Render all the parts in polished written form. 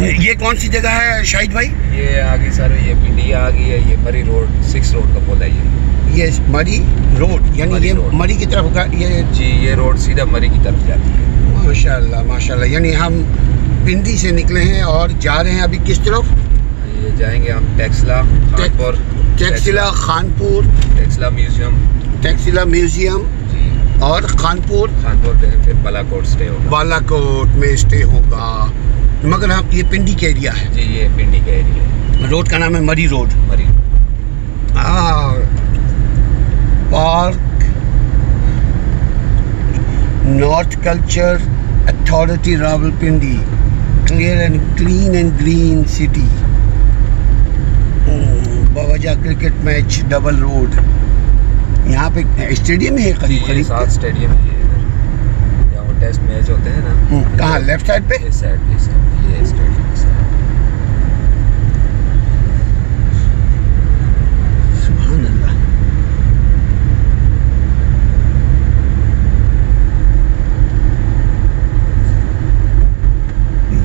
ये कौन सी जगह है शाहिद भाई? ये आगे सर, ये पिंडी आ गई है, ये मरी रोड 6 रोड का पुल है ये मरी रोड, यानी मरी ये रोड। मरी की तरफ का ये जी, ये रोड सीधा मरी की तरफ जाती है। माशाल्लाह माशाल्लाह। यानी हम पिंडी से निकले हैं और जा रहे हैं अभी किस तरफ? ये जाएंगे हम टेक्सला, खानपुर, टेक्सिला, खानपुर, टेक्सिला म्यूजियम जी, और खानपुर गए फिर बालाकोट स्टे होगा। बालाकोट में स्टे होगा। मगर हम ये पिंडी का एरिया है जी, ये पिंडी का एरिया है। रोड का नाम है Murree road. Murree park north culture authority Rawalpindi, clear and clean and green city. बवजा क्रिकेट मैच डबल रोड। यहाँ पे स्टेडियम है करीब करीब। 7 स्टेडियम है इधर, यहाँ वो टेस्ट मैच होते हैं ना। कहाँ? लेफ्ट साइड पे? इस साइड ये स्टेडियम है। सुभान अल्लाह।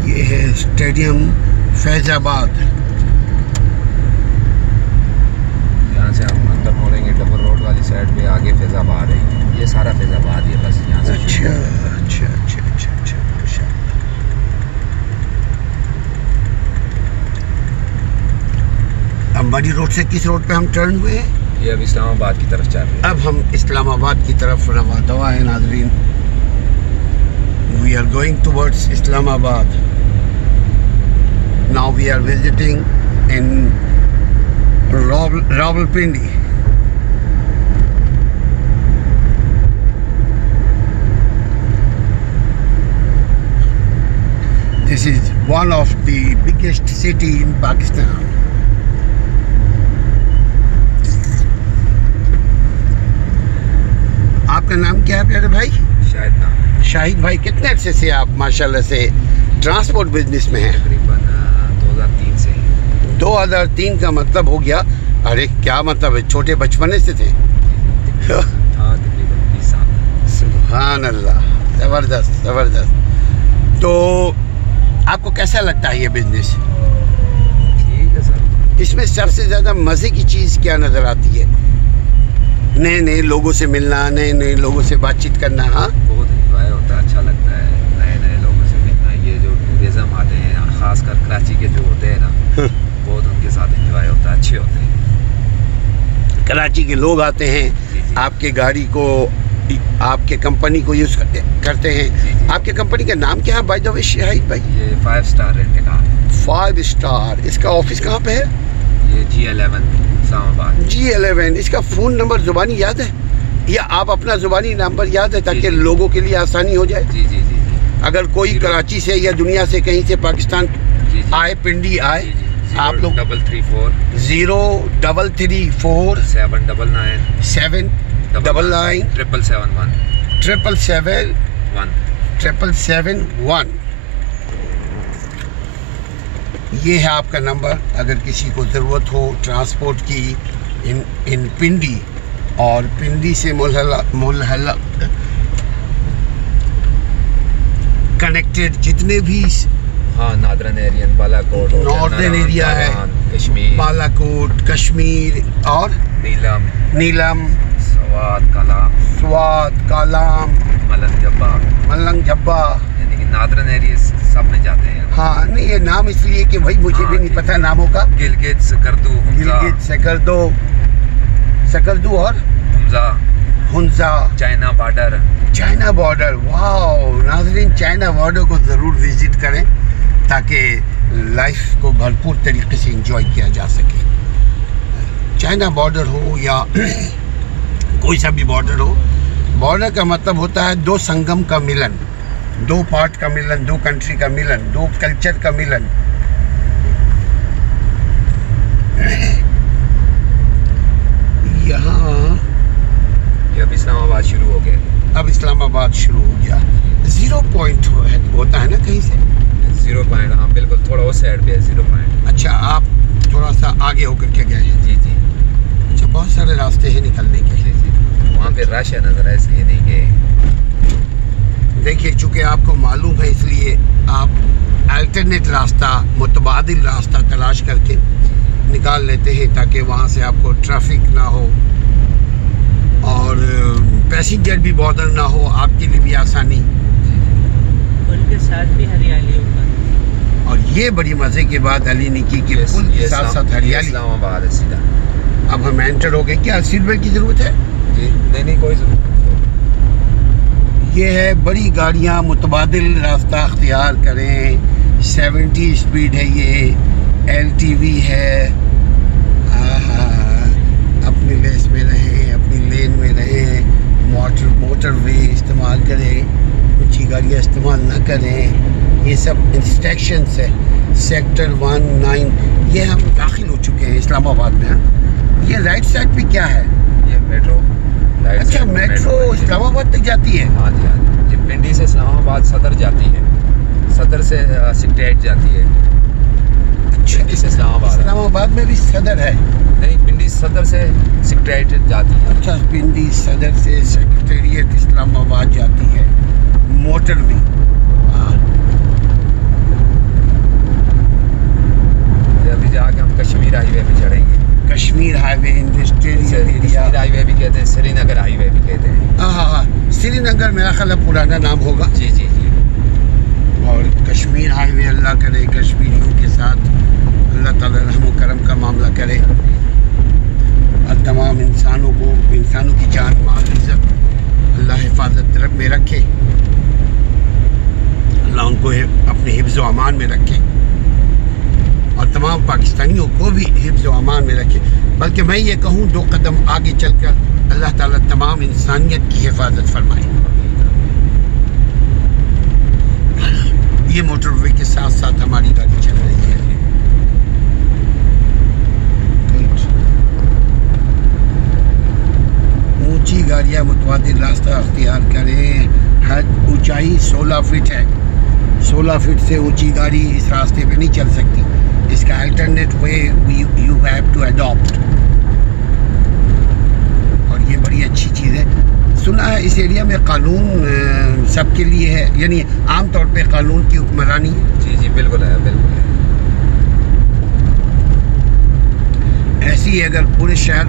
ये है स्टेडियम फैजाबाद। यहाँ से हम अंदर मुड़ेंगे डबल रोड वाली साइड पे, आगे फैजाबाद है। ये सारा फैजाबाद है बस यहाँ से। अच्छा अच्छा अच्छा अच्छा अच्छा माशाल्लाह। अब मरी रोड से किस रोड पे हम टर्न हुए हैं? ये अब इस्लामाबाद की तरफ जा रहे हैं। अब हम इस्लामाबाद की तरफ रवा दवा है नाज़रीन। We are going towards Islamabad. Now we are visiting in Rawalpindi. This is one of the biggest city in Pakistan. आपका नाम क्या है प्यारे भाई? शायद नाम। शाहिद भाई, कितने अरसे से आप माशाल्लाह से ट्रांसपोर्ट बिजनेस में हैं? तकरीबन 2003 से। 2003 का मतलब हो गया, अरे क्या मतलब है, छोटे बचपने से थे। हाँ, तकरीबन 20 साल। सुभान अल्लाह, ज़बरदस्त ज़बरदस्त। तो आपको कैसा लगता है ये बिजनेस? ठीक है सर। इसमें सबसे ज़्यादा मज़े की चीज़ क्या नज़र आती है? नए नए लोगों से मिलना, नए नए लोगों से बातचीत करना। हाँ, बहुत इंजॉय होता है, अच्छा लगता है नए नए लोगों से मिलना। ये जो टूरिज्म आते हैं, खासकर कराची के जो होते हैं ना, बहुत उनके साथ इंजॉय होता है, अच्छे होते हैं। कराची के लोग आते हैं, जी। आपके गाड़ी को, आपके कंपनी को यूज़ करते हैं। जी। आपके कंपनी का नाम क्या है बाय द वे शाहिद भाई? ये 5 स्टार रेंट का है। 5 स्टार। इसका ऑफिस कहाँ पे है? ये G11 इस्लामाबाद। G11। इसका फ़ोन नंबर ज़ुबानी याद है, या आप अपना ज़ुबानी नंबर याद है ताकि जी। लोगों के लिए आसानी हो जाए? जी जी जी जी। अगर कोई कराची से या दुनिया से कहीं से पाकिस्तान जी, जी। आए, पिंडी आए, जी, जी। आप लोग 0334 0334 799 799 777 777 ये है आपका नंबर। अगर किसी को ज़रूरत हो ट्रांसपोर्ट की इन पिंडी और पिंडी से मुल्हला कनेक्टेड जितने भी हाँ, northern areas, Balakot, northern area है, कश्मीर, बालाकोट, कश्मीर और नीलम, स्वात, कालाम, मलंग जब्बा, यानी कि नादरन एरिया सब में जाते हैं। हाँ, नहीं ये नाम इसलिए कि भाई मुझे भी नहीं पता नामों का। गिलगित, गिलगित, सकरदू और हुंजा। China border. वाह नाज़रीन, चाइना बॉर्डर को ज़रूर विज़िट करें ताकि लाइफ को भरपूर तरीके से एंजॉय किया जा सके। चाइना बॉर्डर हो या कोई सा भी बॉर्डर हो, बॉर्डर का मतलब होता है दो संगम का मिलन, दो पार्ट का मिलन, दो कंट्री का मिलन, दो कल्चर का मिलन। यहाँ अब इस्लामाबाद शुरू हो गया। अब इस्लामाबाद शुरू हो गया। 0 पॉइंट होता है ना कहीं से? 0 पॉइंट, हाँ बिल्कुल, थोड़ा उस साइड पे है 0 पॉइंट। अच्छा, आप थोड़ा सा आगे होकर के गए हैं? जी जी। अच्छा, बहुत सारे रास्ते हैं निकलने के। जी जी, वहाँ पे रश है नज़र है, इसलिए नहीं गए। देखिए, चूँकि आपको मालूम है इसलिए आप अल्टरनेट रास्ता, मुतबादिल रास्ता तलाश करके निकाल लेते हैं ताकि वहाँ से आपको ट्रैफिक ना हो और पैसेंजर भी बॉर्डर ना हो, आपके लिए भी आसानी। उनके साथ भी हरियाली ऊपर। और ये बड़ी मज़े की बात अली ने की कि पुल के साथ साथ हरियाली। इस्लामाबाद है सीधा। अब हम एंटर हो गए। क्या सीट बेल्ट की ज़रूरत है? जी नहीं कोई ज़रूरत नहीं। ये है बड़ी गाड़ियाँ मुतबादिल रास्ता अख्तियार करें। 70 स्पीड है ये, LTV है। अपनी लेस में रहें, अपनी लेन में रहें, मोटरवे इस्तेमाल करें, ऊँची गाड़ियाँ इस्तेमाल ना करें। ये सब इंस्ट्रक्शंस है। सेक्टर 19 ये हम दाखिल हो चुके हैं इस्लामाबाद में। ये राइट साइड पे क्या है? ये मेट्रो। अच्छा, मेट्रो इस्लामाबाद तक जाती है? हाँ जी हाँ जी। ये पिंडी से इस्लामाबाद सदर जाती है, सदर से सिकरेट जाती है। अच्छा, पिंडी से इस्लामाबाद में भी सदर है? नहीं, पिंडी सदर से सिकरेट जाती है। अच्छा, पिंडी सदर से सेक्रेटेरिएट इस्लामाबाद जाती है मोटरवे। अभी जाके हम कश्मीर हाईवे पे चढ़ेंगे। Kashmir highway industrial area. Kashmir highway भी कहते हैं, श्रीनगर हाईवे भी कहते हैं। हाँ, श्रीनगर मेरा ख्याल पुराना नाम होगा। जी जी जी। और कश्मीर हाईवे, अल्लाह करे कश्मीरियों के साथ अल्लाह ताला रहम व करम का मामला करे और तमाम इंसानों की जान माल इज़्ज़त अल्लाह हिफाजत में रखे। अल्लाह उनको अपने हिफ्ज़ व अमान में रखे और तमाम पाकिस्तानियों को भी हिफ्ज़ व अमान में रखे। बल्कि मैं ये कहूँ 2 कदम आगे चलकर अल्लाह ताला तमाम इंसानियत की हिफाजत फरमाए। ये मोटरवे के साथ साथ हमारी गाड़ी चल रही है। ऊंची गाड़ियाँ मुतवादिल रास्ता अख्तियार करें। हद ऊंचाई 16 फीट है। 16 फीट से ऊंची गाड़ी इस रास्ते पे नहीं चल सकती। इसका alternate way you have to adopt. और ये बड़ी अच्छी चीज़ है। सुना है इस एरिया में कानून सबके लिए है, यानी आम तौर पे कानून की हुक्मरानी है। जी जी बिल्कुल है, बिल्कुल है। ऐसी ही अगर पूरे शहर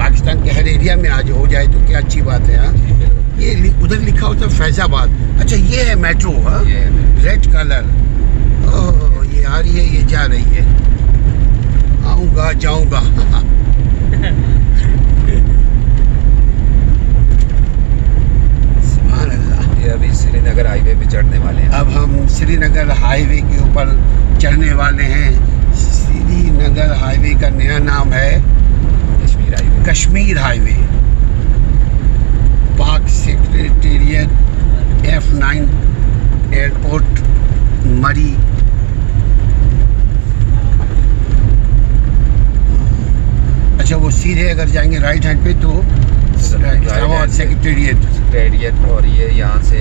पाकिस्तान के हर एरिया में आज हो जाए तो क्या अच्छी बात है। हाँ, ये उधर लिखा होता है फैजाबाद। अच्छा, ये है मेट्रो। हाँ, रेड कलर। ओह, ये आ रही है, ये जा रही है। आऊँगा जाऊँगा। ये अभी श्रीनगर हाईवे पे चढ़ने वाले हैं। अब हम श्रीनगर हाईवे के ऊपर चढ़ने वाले हैं। श्रीनगर हाईवे का नया नाम है कश्मीर हाईवे। कश्मीर हाईवे। पाक सेक्रेटेरिएट, F9 एयरपोर्ट, मरी। अच्छा, वो सीधे अगर जाएंगे राइट हैंड पे तो इस्लामाबाद सेक्रेटेरिएट। और ये यहाँ से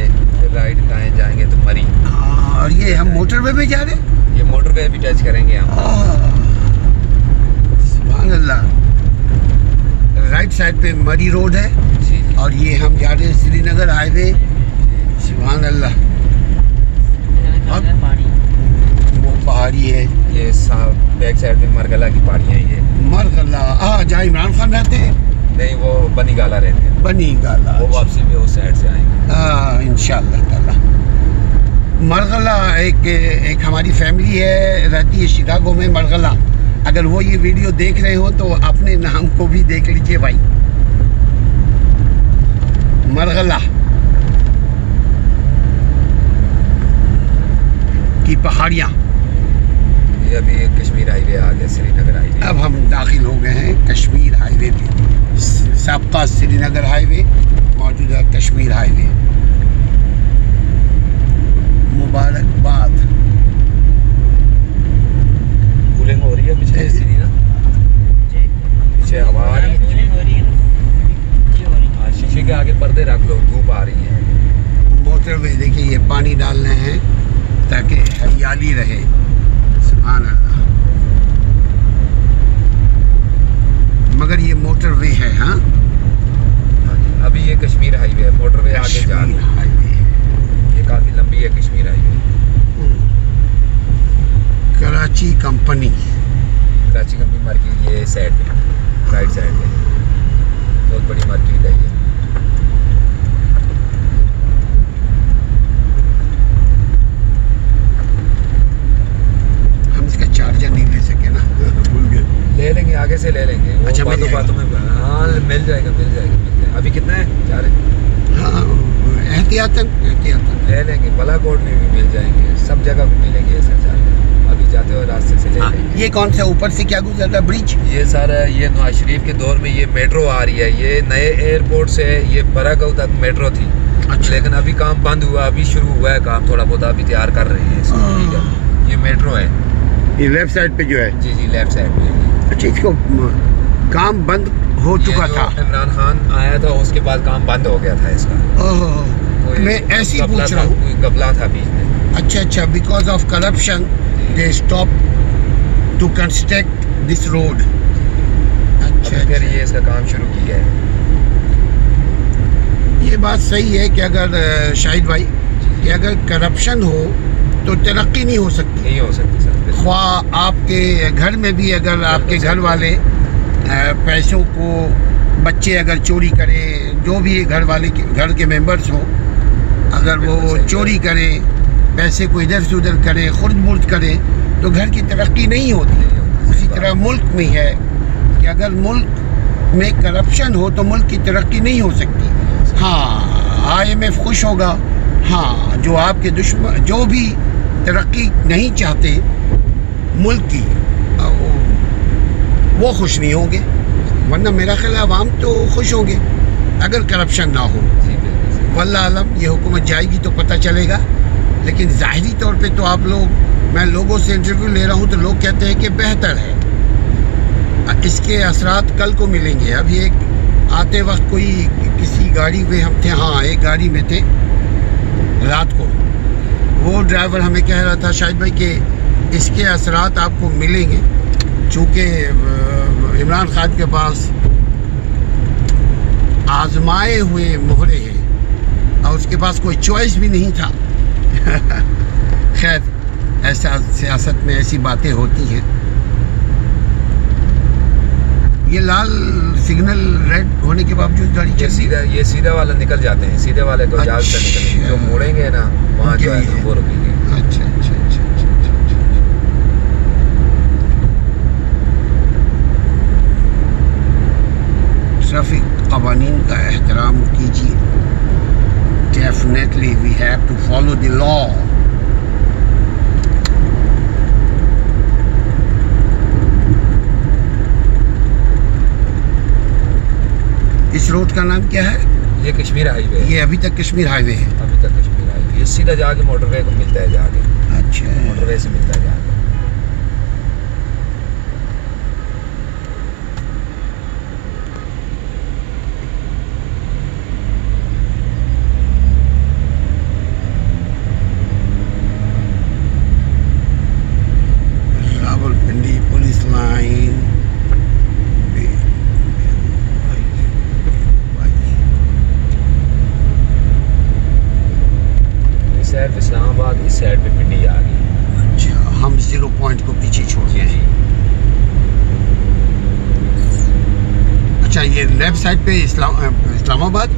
राइट दाएं जाएंगे तो मरी। और ये हम मोटरवे में जा रहे हैं। ये मोटरवे भी टच करेंगे हम। सुभान अल्लाह। राइट साइड पे मरी रोड है जी। और ये हम जा रहे हैं श्रीनगर हाईवे। सुभान अल्लाह। वो पहाड़ी है। ये बैक साइड में मरगला की पहाड़ियाँ। ये मरगला जहाँ इमरान खान रहते हैं। नहीं, वो बनी गाला रहते हैं। बनी गाला। वो वापसी में उस साइड से आएंगे इंशाअल्लाह ताला। मरगला एक हमारी फैमिली है, रहती है शिकागो में। मरगला, अगर वो ये वीडियो देख रहे हो तो अपने नाम को भी देख लीजिए भाई। मरगला की पहाड़ियाँ। ये अभी कश्मीर हाईवे आ गया, श्रीनगर हाईवे। अब हम दाखिल हो गए हैं कश्मीर हाईवे पे। साबका श्रीनगर हाईवे, मौजूदा कश्मीर हाईवे। मुबारकबाद। कूलिंग हो रही है पीछे सीधी ना, पीछे हवा आ रही है। शीशे के आगे पर्दे रख लो, धूप आ रही है। मोटरवे देखिए, ये पानी डालने हैं ताकि हरियाली रहे। सुभान अल्लाह। मगर ये मोटरवे है। हाँ, अभी ये कश्मीर हाईवे है। मोटरवे आगे जा रही है। हाईवे ये काफ़ी लंबी है Kashmir highway. Karachi company market ये साइड पे, राइट साइड पे बहुत बड़ी मार्केट है ये। हम इसका चार्जर नहीं ले सके ना, भूल गए। ले लेंगे, आगे से ले लेंगे। वो अच्छा, बातों में हाँ मिल जाएगा। अभी कितना है? 4 हाँ, एहतियातन ले लेंगे। बालाकोट में भी मिल जाएंगे, सब जगह मिलेंगे ऐसा चार्जर। अभी जाते हुए रास्ते से ले लेंगे। ये कौन सा ऊपर से क्या गुजर रहा ब्रिज? ये सारा ये नवाज शरीफ के दौर में ये मेट्रो आ रही है। ये नए एयरपोर्ट से ये बरागौ तक मेट्रो थी। अच्छा। लेकिन अभी काम बंद हुआ, अभी शुरू हुआ है काम थोड़ा बहुत, अभी तैयार कर रहे हैं इसको। ठीक है, ये मेट्रो है। ये लेफ्ट साइड पे जो है? जी लेफ्ट साइड पे। अच्छा, इसको काम बंद हो चुका था। इमरान खान आया था उसके बाद काम बंद हो गया था इसका। मैं ऐसे ही पूछ रहा हूँ। कोई गपला था बीच में। अच्छा, because of corruption they stop to construct this road. अच्छा, फिर ये इसका काम शुरू किया है। ये बात सही है कि अगर शाहिद भाई कि अगर करप्शन हो तो तरक्की नहीं हो सकती। नहीं हो सकती सर। ख्वाह आपके घर में भी अगर आपके घर वाले पैसों को, बच्चे अगर चोरी करें, जो भी घर वाले घर के मेंबर्स हों, अगर वो चोरी करें, पैसे को इधर से उधर करें, खुर्द मुर्द करें, तो घर की तरक्की नहीं होती। उसी तरह मुल्क में है कि अगर मुल्क में करप्शन हो तो मुल्क की तरक्की नहीं हो सकती। हाँ, IMF खुश होगा। हाँ, जो आपके दुश्मन, जो भी तरक्की नहीं चाहते मुल्क की, वो खुश नहीं होंगे। वरना मेरा ख्याल है अवाम तो खुश होंगे अगर करप्शन ना हो। वल्लाह आलम, ये हुकूमत जाएगी तो पता चलेगा। लेकिन ज़ाहिरी तौर पे तो आप लोग, मैं लोगों से इंटरव्यू ले रहा हूँ तो लोग कहते हैं कि बेहतर है। इसके असरात कल को मिलेंगे। अभी एक आते वक्त कोई किसी गाड़ी में हम थे, हाँ एक गाड़ी में थे रात को, वो ड्राइवर हमें कह रहा था शाहिद भाई कि इसके असरात आपको मिलेंगे, चूँकि इमरान खान के पास आजमाए हुए मोहरे हैं और उसके पास कोई चॉइस भी नहीं था। खैर, ऐसा सियासत में ऐसी बातें होती हैं। ये लाल सिग्नल रेड होने के बावजूद गाड़ी चल ये सीधा वाला निकल जाते हैं। सीधे वाले को जहाज से निकलेंगे, जो मोड़ेंगे ना वहाँ जो है वो रुकेंगे। अच्छा। ट्रैफिक कवानीन का एहतराम कीजिए। Definitely we have to follow the law. इस रोड का नाम क्या है? ये कश्मीर हाईवे है। ये अभी तक कश्मीर हाईवे है? अभी तक कश्मीर हाईवे। ये सीधा जाके मोटरवे को मिलता है जाके। अच्छा, मोटरवे से मिलता है जाके। Rawalpindi police line. इस्लामाबाद इस साइड पे पिंडी आ गई। अच्छा, हम 0 पॉइंट को पीछे छोड़ गए हैं। अच्छा, ये लेफ्ट साइड पे इस्लामाबाद,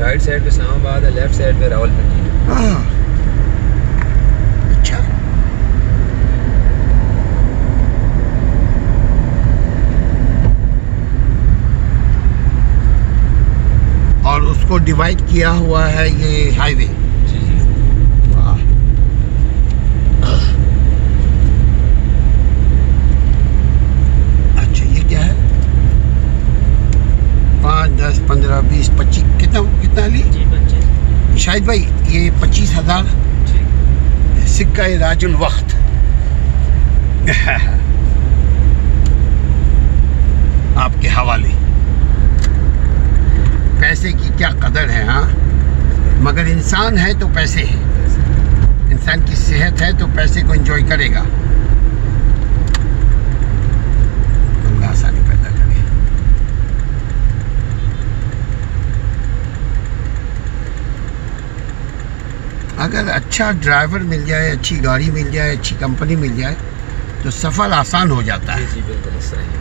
राइट साइड पे इस्लामाबाद है, लेफ्ट साइड पे रावलपिंडी। अच्छा, और उसको डिवाइड किया हुआ है ये हाईवे। अच्छा, ये क्या है? 5, 10, 15, 20, 25, कितना ली? 25। शाहिद भाई, ये 25,000 सिक्का राजुल वक्त। आपके हवाले। पैसे की क्या कदर है, हाँ? मगर इंसान है तो पैसे है। इंसान की सेहत है तो पैसे को एंजॉय करेगा। अल्लाह आसानी पैदा करे। अगर अच्छा ड्राइवर मिल जाए, अच्छी गाड़ी मिल जाए, अच्छी कंपनी मिल जाए तो सफ़र आसान हो जाता है। जी बिल्कुल इस तरह ही।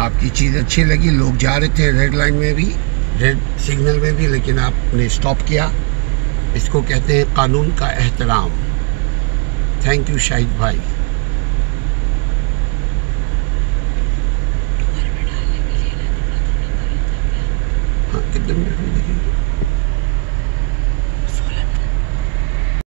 आपकी चीज़ अच्छी लगी, लोग जा रहे थे रेड लाइन में भी, रेड सिग्नल में भी, लेकिन आपने स्टॉप किया। इसको कहते हैं कानून का एहतराम। थैंक यू शाहिद भाई। हाँ कितने मिनट में देखिए।